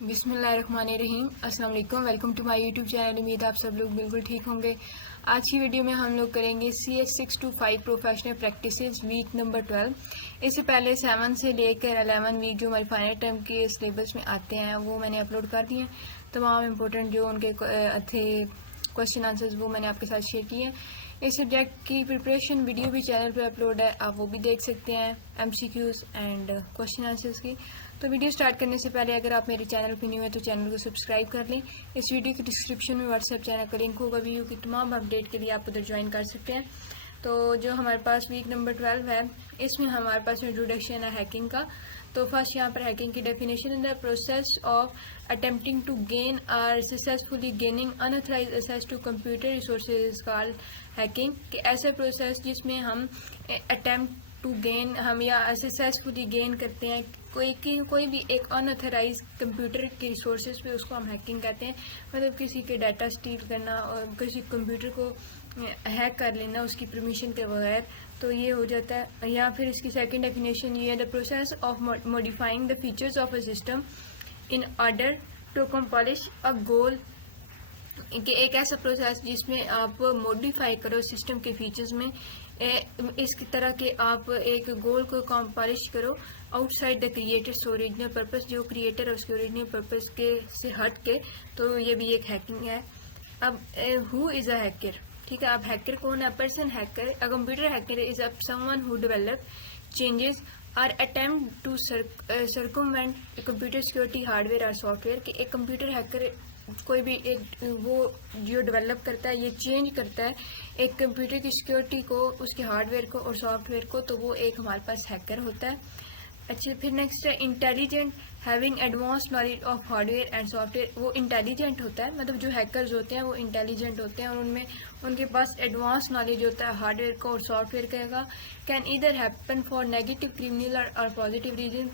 बिस्मिल्लाहिर्रहमानिर्रहीम। अस्सलाम वालेकुम। Welcome to my YouTube channel. उम्मीद आप सब लोग बिल्कुल ठीक होंगे। आज की वीडियो में हम लोग करेंगे CH625 professional practices week number 12। इससे पहले 7 से लेकर 11 वीक जो हमारे फाइनल टर्म के सिलेबस में आते हैं वो मैंने अपलोड कर दिए हैं। तमाम इम्पोर्टेंट जो उनके थे क्वेश्चन आंसर्स वो मैंने आपके साथ शेयर किए हैं। इस सब्जेक्ट की प्रिपरेशन वीडियो भी चैनल पर अपलोड है, आप वो भी देख सकते हैं, MCQs एंड क्वेश्चन आंसर्स की। तो वीडियो स्टार्ट करने से पहले अगर आप मेरे चैनल पर न्यू है तो चैनल को सब्सक्राइब कर लें। इस वीडियो की डिस्क्रिप्शन में व्हाट्सएप चैनल का लिंक होगा, वीडियो की तमाम अपडेट के लिए आप उधर ज्वाइन कर सकते हैं। तो जो हमारे पास वीक नंबर 12 है, इसमें हमारे पास इंट्रोडक्शन है हैकिंग का। तो फर्स्ट यहाँ पर हैकिंग की definition in the process of attempting to gain और successfully gaining unauthorised access to computer resources is called hacking. कि ऐसा प्रोसेस जिसमें हम अटेम्प्ट टू गेन हम या सक्सेसफुली गेन करते हैं कोई भी एक अनऑथराइज कंप्यूटर के रिसोर्सेज पे, उसको हम हैकिंग कहते हैं। मतलब किसी के डाटा स्टील करना और किसी कंप्यूटर को हैक कर लेना उसकी परमिशन के बगैर, तो ये हो जाता है। या फिर इसकी सेकंड डेफिनेशन ये है, the process of modifying the features of a system in order to accomplish a goal. कि एक ऐसा प्रोसेस जिसमें आप मॉडिफाई करो सिस्टम के फीचर्स में, इस तरह के आप एक गोल को अकम्प्लिश करो outside the creators original purpose, जो क्रिएटर है उसके ओरिजिनल पर्पस के से हट के, तो ये भी एक हैकिंग है। अब हु इज़ अ हैकर, ठीक है। अब हैकर कौन है? Person hacker, a computer hacker is a someone who develop changes और attempt to circumvent computer security hardware और सॉफ्टवेयर। कि एक कंप्यूटर हैकर कोई भी एक वो जो डेवलप करता है, ये चेंज करता है एक कंप्यूटर की सिक्योरिटी को, उसके हार्डवेयर को और सॉफ्टवेयर को, तो वो एक हमारे पास हैकर होता है। अच्छा, फिर नेक्स्ट है intelligent, having advance knowledge of hardware and software. वो इंटेलिजेंट होता है, मतलब जो हैकर्स होते हैं वो इंटेलिजेंट होते हैं और उनमें उनके पास एडवांस नॉलेज होता है हार्डवेयर का और सॉफ्टवेयर का। Can either happen for negative criminal और पॉजिटिव रीजन।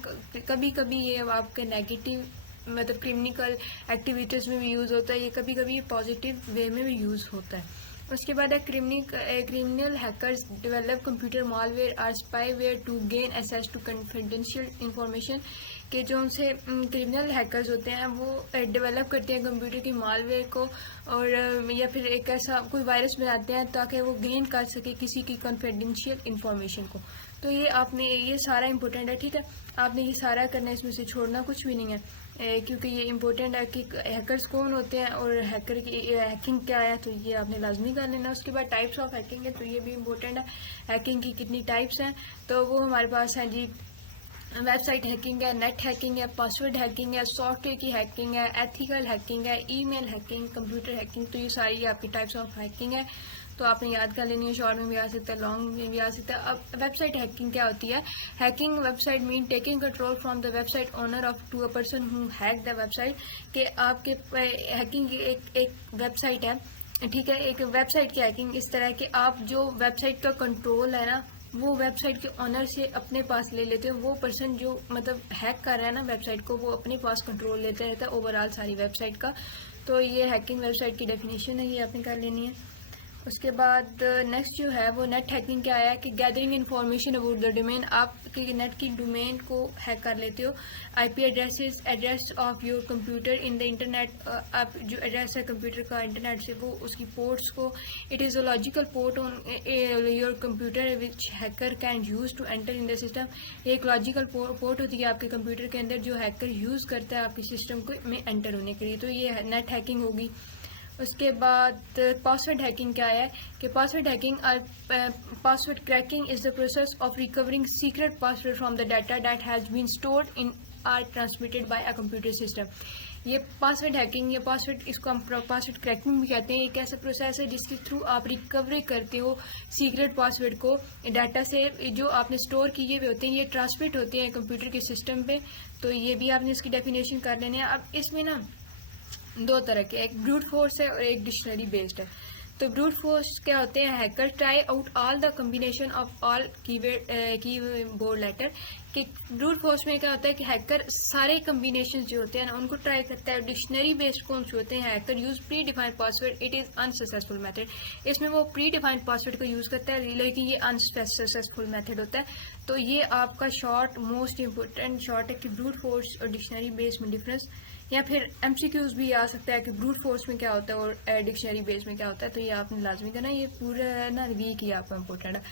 कभी कभी ये आपके नेगेटिव मतलब क्रिमिनल एक्टिविटीज़ में भी यूज़ होता है, ये कभी कभी पॉजिटिव वे में भी यूज़ होता है। उसके बाद है criminal hackers develop computer malware और spyware to gain access to confidential information. के जो उनसे क्रिमिनल हैकर्स होते हैं वो डेवलप करते हैं कंप्यूटर की मालवेयर को, और या फिर एक ऐसा कोई वायरस बनाते हैं ताकि वो गेन कर सके किसी की कॉन्फिडेंशियल इंफॉर्मेशन को। तो ये आपने ये सारा इंपॉर्टेंट है, ठीक है। आपने ये सारा करना है, इसमें से छोड़ना कुछ भी नहीं है, क्योंकि ये इम्पोर्टेंट है कि हैकर्स कौन होते हैं और हैकर की हैकिंग क्या है, तो ये आपने लाजमी कर लेना। उसके बाद टाइप्स ऑफ हैकिंग है, तो ये भी इम्पोर्टेंट है, हैकिंग की कितनी टाइप्स हैं। तो वो हमारे पास हैं जी, वेबसाइट हैकिंग है, नेट हैकिंग है, पासवर्ड हैकिंग है, सॉफ्टवेयर की हैकिंग है, एथिकल हैकिंग है, ईमेल हैकिंग, कंप्यूटर हैकिंग। तो ये सारी आपकी टाइप्स ऑफ हैकिंग है, तो आपने याद कर लेनी है। शॉर्ट में भी आ सकता है, लॉन्ग में भी आ सकता है। अब वेबसाइट हैकिंग क्या होती है? Hacking website mean taking control from the website owner of to a person who hack the website. के आपके हैकिंग की एक वेबसाइट है, ठीक है। एक वेबसाइट की हैकिंग इस तरह कि आप जो वेबसाइट का कंट्रोल है ना, वो वेबसाइट के ऑनर से अपने पास ले लेते हो। वो पर्सन जो मतलब हैक कर रहा है ना वेबसाइट को, वो अपने पास कंट्रोल लेते रहता है ओवरऑल सारी वेबसाइट का। तो ये हैकिंग वेबसाइट की डेफिनेशन है, ये आपने कर लेनी है। उसके बाद नेक्स्ट जो है वो नेट हैकिंग क्या है? कि gathering information about the domain. आप नेट की डोमेन को हैक कर लेते हो। IP addresses, address of your computer in the internet. आप जो एड्रेस है कंप्यूटर का इंटरनेट से, वो उसकी पोर्ट्स को, it is a logical port on your computer which hacker can use to enter in the system. एक लॉजिकल पोर्ट होती है आपके कंप्यूटर के अंदर जो हैकर यूज़ करता है आपके सिस्टम को में एंटर होने के लिए, तो ये नेट हैकिंग होगी। उसके बाद पासवर्ड हैकिंग क्या है? कि पासवर्ड हैकिंग और password cracking is the process of recovering secret password from the data that has been stored in or transmitted by a computer system. ये पासवर्ड हैकिंग या password, इसको हम पासवर्ड क्रैकिंग भी कहते हैं। एक ऐसा प्रोसेस है जिसके थ्रू आप रिकवरी करते हो सीक्रेट पासवर्ड को डाटा से, जो आपने स्टोर किए हुए होते हैं, ये ट्रांसमिट होते हैं कंप्यूटर के सिस्टम पे। तो ये भी आपने इसकी डेफिनेशन कर लेनी है। अब इसमें ना दो तरह के, एक ब्रूट फोर्स है और एक डिक्शनरी बेस्ड है। तो ब्रूट फोर्स क्या होते हैं? Hacker try out all the combination of all keyboard letter. कि ब्रूट फोर्स में क्या होता है कि हैकर सारे कॉम्बिनेशन जो होते हैं ना उनको ट्राई करता है। डिक्शनरी बेस्ड कौन से होते हैं? Hacker use pre defined password, it is unsuccessful method. इसमें वो प्री डिफाइंड पासवर्ड को यूज़ करता है, लेकिन ये अनसक्सेसफुल मेथड होता है। तो ये आपका शॉर्ट मोस्ट इंपॉर्टेंट शॉर्ट है कि ब्रूट फोर्स और डिक्शनरी बेस्ड में डिफरेंस या फिर MCQs भी आ सकता है कि ब्रूट फोर्स में क्या होता है और डिक्शनरी बेस में क्या होता है। तो ये आपने लाजमी करना, ये पूरा ना वीक ही आपका इम्पोर्टेंट है,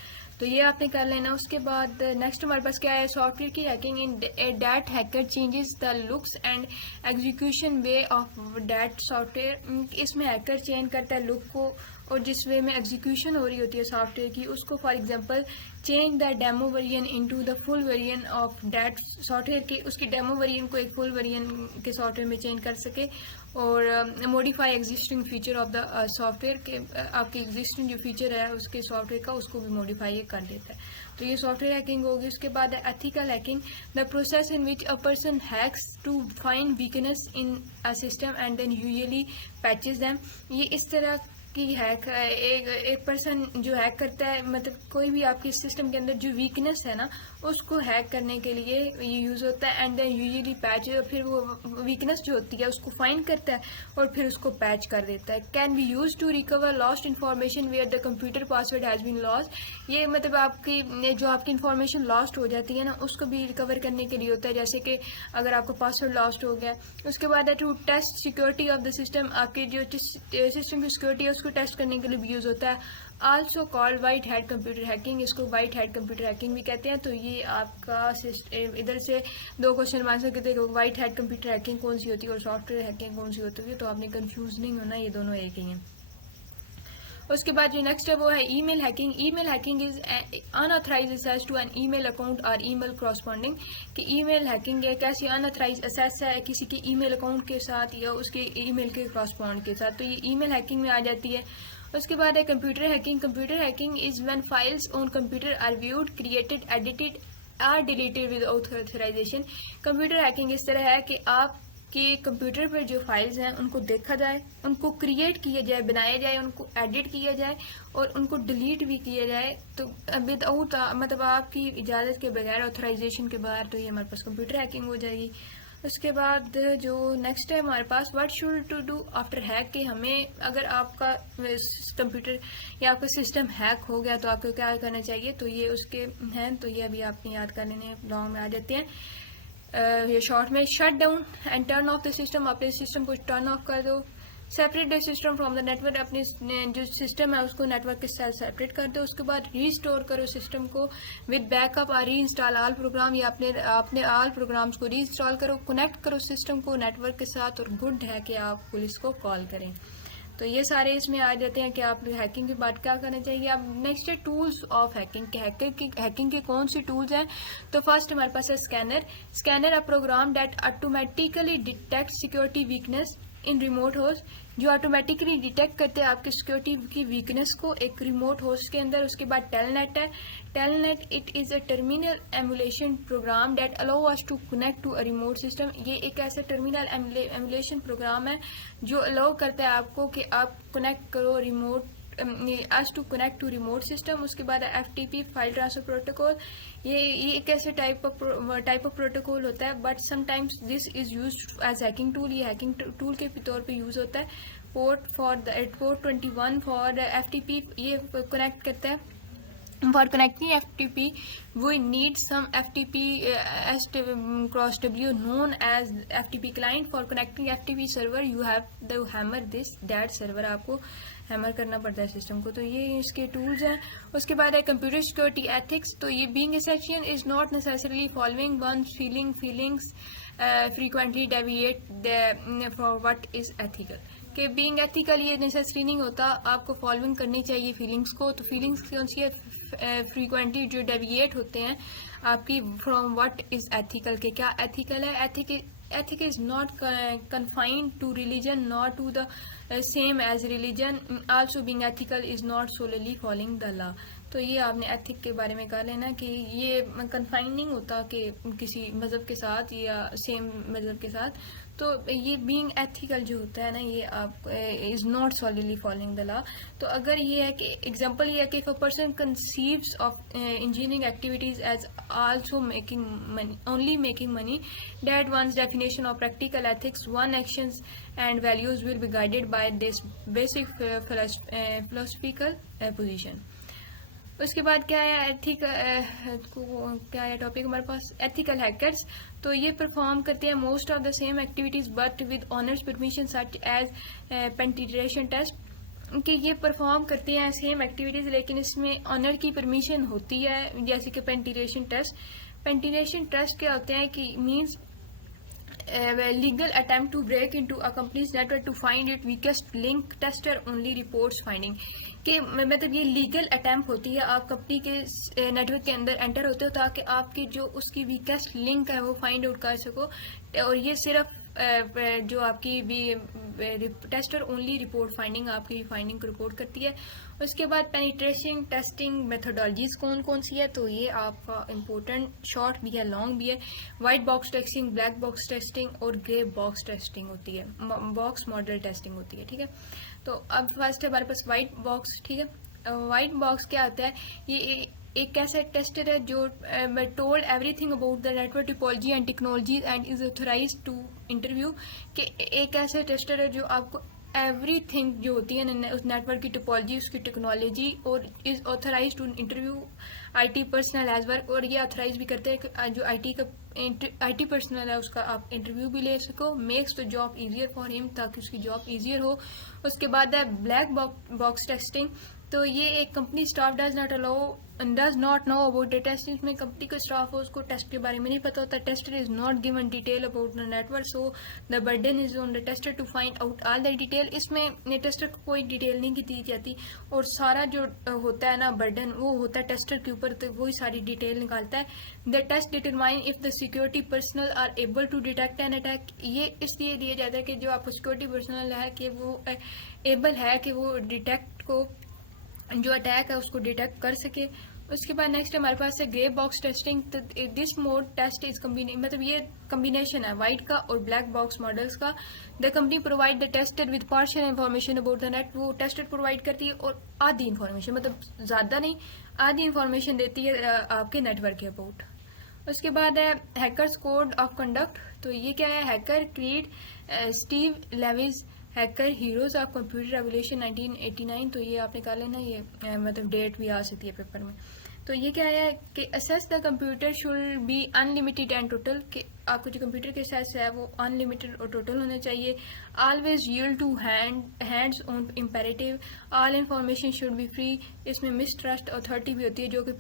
तो ये आपने कर लेना। उसके बाद नेक्स्ट हमारे पास क्या है, सॉफ्टवेयर की hacking in that hacker changes the looks and execution way of that software. इसमें हैकर चेंज करता है लुक को और जिस वे में एग्जीक्यूशन हो रही होती है सॉफ्टवेयर की उसको, for example change the demo variant into the full variant of that software के, उसकी डेमो वेरिएंट को एक फुल वेरिएंट के सॉफ्टवेयर में चेंज कर सके, और modify existing feature of the software के, आपके एग्जिस्टिंग जो फीचर है उसके सॉफ्टवेयर का उसको भी मॉडिफाई कर देता है। तो ये सॉफ्टवेयर हैकिंग होगी। उसके बाद ethical hacking, the process in which a person hacks to find weakness in a system and then usually patches them. ये इस तरह की हैक, एक पर्सन जो हैक करता है, मतलब कोई भी आपके सिस्टम के अंदर जो वीकनेस है ना उसको हैक करने के लिए ये यूज़ होता है, एंड देन यूजुअली पैच, फिर वो वीकनेस जो होती है उसको फाइंड करता है और फिर उसको पैच कर देता है। Can be use to recover lost information where the computer password has been lost. ये मतलब आपकी जो आपकी इन्फॉर्मेशन लॉस्ट हो जाती है ना उसको भी रिकवर करने के लिए होता है, जैसे कि अगर आपका पासवर्ड लॉस्ट हो गया। उसके बाद है to test security of the system, आपके जो सिस्टम की सिक्योरिटी है उसको टेस्ट करने के लिए भी यूज़ होता है। Also called white hat computer hacking, इसको वाइट हैट कंप्यूटर हैकिंग भी कहते हैं। तो ये आपका इधर से दो क्वेश्चन मान सकते थे, वाइट हैट कंप्यूटर हैकिंग कौन सी होती है और सॉफ्टवेयर हैकिंग कौन सी होती है, तो आपने कंफ्यूज नहीं होना, ये दोनों एक ही हैं। उसके बाद जो नेक्स्ट है वो है email hacking. Email hacking is unauthorised access to an email account और ईमेल कॉरस्पॉन्डिंग, कि ईमेल हैकिंग है कैसी अनऑथराइज्ड एक्सेस है किसी के ईमेल अकाउंट के साथ या उसके ईमेल के कॉरस्पॉन्ड के साथ, तो ये ईमेल हैकिंग में आ जाती है। उसके बाद है computer hacking. Computer hacking is when files on computer are viewed, created, edited or deleted with authorisation. Computer hacking इस तरह है कि आप कि कंप्यूटर पर जो फाइल्स हैं उनको देखा जाए, उनको क्रिएट किया जाए, बनाया जाए, उनको एडिट किया जाए और उनको डिलीट भी किया जाए, तो विदाउट मतलब आपकी इजाज़त के बगैर, ऑथराइजेशन के बगैर, तो ये हमारे पास कंप्यूटर हैकिंग हो जाएगी। उसके बाद जो नेक्स्ट है हमारे पास what should to do after hack, कि हमें अगर आपका कंप्यूटर या आपका सिस्टम हैक हो गया तो आपको क्या करना चाहिए, तो ये उसके हैं, तो ये अभी आपने याद कर लेने, लॉन्ग में आ जाते हैं। ये शॉर्ट में, shut down and turn off the system, अपने सिस्टम को टर्न ऑफ कर दो। Separate the system from the network, अपने जो सिस्टम है उसको नेटवर्क के साथ सेपरेट कर दो। उसके बाद रीस्टोर करो सिस्टम को विद बैकअप और री इंस्टॉल ऑल प्रोग्राम, या अपने ऑल प्रोग्राम्स को री इंस्टॉल करो, कनेक्ट करो सिस्टम को नेटवर्क के साथ, और गुड है कि आप पुलिस को कॉल करें। तो ये सारे इसमें आ जाते हैं कि आप हैकिंग के बाद क्या करना चाहिए। अब नेक्स्ट है टूल्स ऑफ हैकिंग, के हैकिंग के कौन सी टूल्स हैं। तो फर्स्ट हमारे पास है scanner. Scanner a program that automatically detect security weakness in remote host, जो ऑटोमेटिकली डिटेक्ट करते हैं आपकी सिक्योरिटी की वीकनेस को एक रिमोट होस्ट के अंदर। उसके बाद टेलनेट है। Telnet it is a terminal emulation program that allow us to connect to a remote system. ये एक ऐसा टर्मिनल एमुलेशन प्रोग्राम है जो अलाउ करता है आपको कि आप कनेक्ट करो remote as to connect to remote system। उसके बाद FTP फाइल ट्रांसफर प्रोटोकॉल, ये एक ऐसे टाइप ऑफ प्रोटोकॉल होता है, but sometimes this is used as hacking tool, ये हैकिंग टूल के तौर पे यूज होता है। पोर्ट 21 फॉर FTP, ये कनेक्ट करता है। For connecting FTP, we need some FTP cross W known as FTP client. For connecting FTP server, you have to hammer this that server, आपको hammer करना पड़ता है सिस्टम को। तो ये इसके टूल्स हैं। उसके बाद है कंप्यूटर सिक्योरिटी एथिक्स। तो ये being A section is not necessarily following one feelings frequently deviate for what is ethical, कि बीइंग एथिकल ये नेसेसरी नहीं होता, आपको फॉलोइंग करनी चाहिए फीलिंग्स को। तो फीलिंग्स कौन सी है, फ्रीक्वेंटली जो डेविएट होते हैं आपकी फ्रॉम व्हाट इज एथिकल, के क्या एथिकल है। ethic is not confined to religion nor to the same as religion. Also being ethical is not solely following the law. तो ये आपने एथिक के बारे में कह लेना कि ये कन्फाइन नहीं होता कि किसी मज़हब के साथ या सेम मज़हब के साथ। तो ये बीइंग एथिकल जो होता है ना, ये आप is not solidly following the law. तो अगर ये है कि एग्जांपल ये है कि if a person conceives of engineering activities as also making money, only making money, that one's definition of practical ethics, one actions and values will be guided by this basic philosophical position. उसके बाद क्या है क्या है topic हमारे पास, ethical hackers. तो ये perform करते हैं most of the same activities but with owner's permission such as penetration test, कि ये परफॉर्म करते हैं सेम एक्टिविटीज़ लेकिन इसमें ऑनर की परमिशन होती है, जैसे कि पेनिट्रेशन टेस्ट। पेनिट्रेशन टेस्ट क्या होते हैं कि means legal attempt to break into a company's network to find its weakest link, tester only reports finding, कि मतलब ये लीगल अटैम्प्ट होती है, आप कंपनी के नेटवर्क के अंदर एंटर होते हो ताकि आपकी जो उसकी वीकेस्ट लिंक है वो फाइंड आउट कर सको, और ये सिर्फ जो आपकी भी टेस्टर ओनली रिपोर्ट फाइंडिंग, आपकी फाइंडिंग को रिपोर्ट करती है। उसके बाद पेनिट्रेशन टेस्टिंग मेथोडोलॉजीज कौन कौन सी है, तो ये आपका इम्पोर्टेंट शॉर्ट भी है लॉन्ग भी है। White box testing, black box testing और ग्रे बॉक्स टेस्टिंग होती है, बॉक्स मॉडल टेस्टिंग होती है, ठीक है। तो अब फर्स्ट है हमारे पास वाइट बॉक्स, ठीक है। वाइट बॉक्स क्या आता है, ये एक ऐसा टेस्टर है जो told everything about the network topology and technology and is authorised to interview, कि एक ऐसा टेस्टर है जो आपको एवरीथिंग जो होती है उस नेटवर्क की टोपोलॉजी, उसकी टेक्नोलॉजी, और is authorised to interview IT personnel as work, और ये ऑथराइज भी करते हैं कि जो आईटी पर्सनल है उसका आप इंटरव्यू भी ले सको, makes the job easier for him, ताकि उसकी जॉब इजियर हो। उसके बाद है ब्लैक बॉक्स टेस्टिंग। तो ये एक company staff does not know about the test, इसमें कंपनी का स्टाफ हो उसको टेस्ट के बारे में नहीं पता होता, tester is not given detail about the network, so the burden is on the tester to find out all the detail. इसमें टेस्टर को कोई डिटेल नहीं दी जाती, और सारा जो होता है ना बर्डन वो होता है टेस्टर के ऊपर, तो वही सारी डिटेल निकालता है। The test determine if the security personnel are able to detect an attack, ये इसलिए दिया जाता है कि जो आपको सिक्योरिटी पर्सनल है कि वो एबल है कि वो डिटेक्ट को, जो अटैक है उसको डिटेक्ट कर सके। उसके बाद नेक्स्ट हमारे पास है ग्रे बॉक्स टेस्टिंग। तो दिस मोड टेस्ट इज मतलब ये कम्बिनेशन है वाइट का और ब्लैक बॉक्स मॉडल्स का। The company provide the tested with partial information about the net, वो टेस्टेड प्रोवाइड करती है और आधी इन्फॉर्मेशन, मतलब ज़्यादा नहीं, आधी इन्फॉर्मेशन देती है आपके नेटवर्क के अबाउट। उसके बाद है हैकर्स कोड ऑफ कंडक्ट। तो ये क्या है, hacker creed Steve Levis hacker heroes of computer revolution 1989। तो ये आप निकाल लेना, ये मतलब डेट भी आ सकती है पेपर में। तो ये क्या है कि assess the computer should be unlimited and total, कि आपको जो कंप्यूटर के असेस है वो अनलिमिटेड और टोटल होने चाहिए। Always yield to hands on imperative, all information should be free. इसमें मिसट्रस्ट अथॉरिटी भी होती है जो कि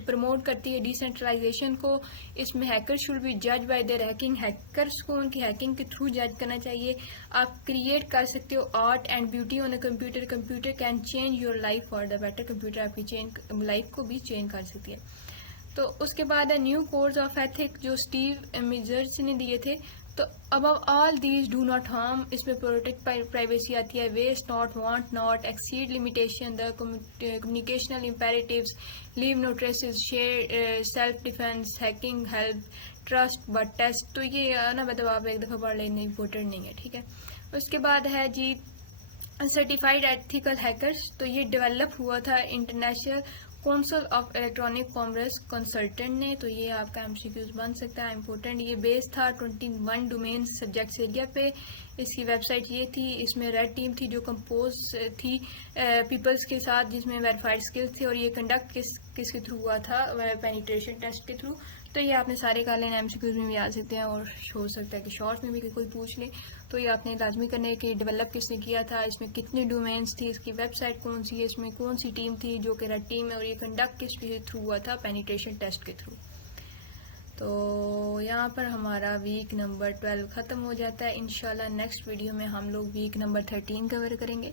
प्रमोट करती है डिसेंट्रलाइजेशन को। इसमें हैकर शुड बी जज बाय देयर हैकिंग, हैकर्स को उनकी हैकिंग के थ्रू जज करना चाहिए। आप क्रिएट कर सकते हो art and beauty on a computer, computer can change your life for the better, computer आपकी लाइफ को भी चेंज कर सकती है। तो उसके बाद है न्यू कोड्स ऑफ एथिक जो स्टीव मिजर्स ने दिए थे। तो above all these do not harm, इसमें प्रोटेक्ट प्राइवेसी आती है, waste not, want not, exceed limitation, the communicational imperatives, leave no traces, share, self defence, hacking, help, trust but test. तो ये ना मतलब आप एक दफ़ा पढ़ लेना, इम्पोर्टेंट नहीं है, ठीक है। उसके बाद है जी सर्टिफाइड एथिकल हैकर्स। तो ये डेवलप हुआ था international council of electronic commerce consultant ने। तो ये आपका एमसीक्यूज बन सकता है, इंपॉर्टेंट। ये बेस था 21 डोमेन सब्जेक्ट्स एरिया पे। इसकी वेबसाइट ये थी, इसमें रेड टीम थी जो कंपोज थी पीपल्स के साथ, जिसमें वेरीफाइड स्किल्स थे, और ये कंडक्ट किसके थ्रू हुआ था, पेनिट्रेशन टेस्ट के थ्रू। तो ये आपने सारे कर लेना, एमसीक्यूज में भी आ सकते हैं और हो सकता है कि शॉर्ट में भी कोई पूछ ले। तो ये आपने लाजमी करना है कि डेवलप किसने किया था, इसमें कितने डोमेन्स थी, इसकी वेबसाइट कौन सी है, इसमें कौन सी टीम थी जो कि रेड टीम है, और ये कंडक्ट किसके थ्रू हुआ था, पेनिट्रेशन टेस्ट के थ्रू। तो यहाँ पर हमारा वीक नंबर 12 ख़त्म हो जाता है। इंशाल्लाह नेक्स्ट वीडियो में हम लोग वीक नंबर 13 कवर करेंगे।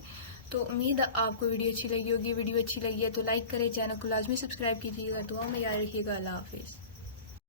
तो उम्मीद है आपको वीडियो अच्छी लगी होगी। वीडियो अच्छी लगी है तो लाइक करें, चैनल को लाजमी सब्सक्राइब कीजिएगा, दुआ में याद रखिएगा। अल्लाह हाफिज़।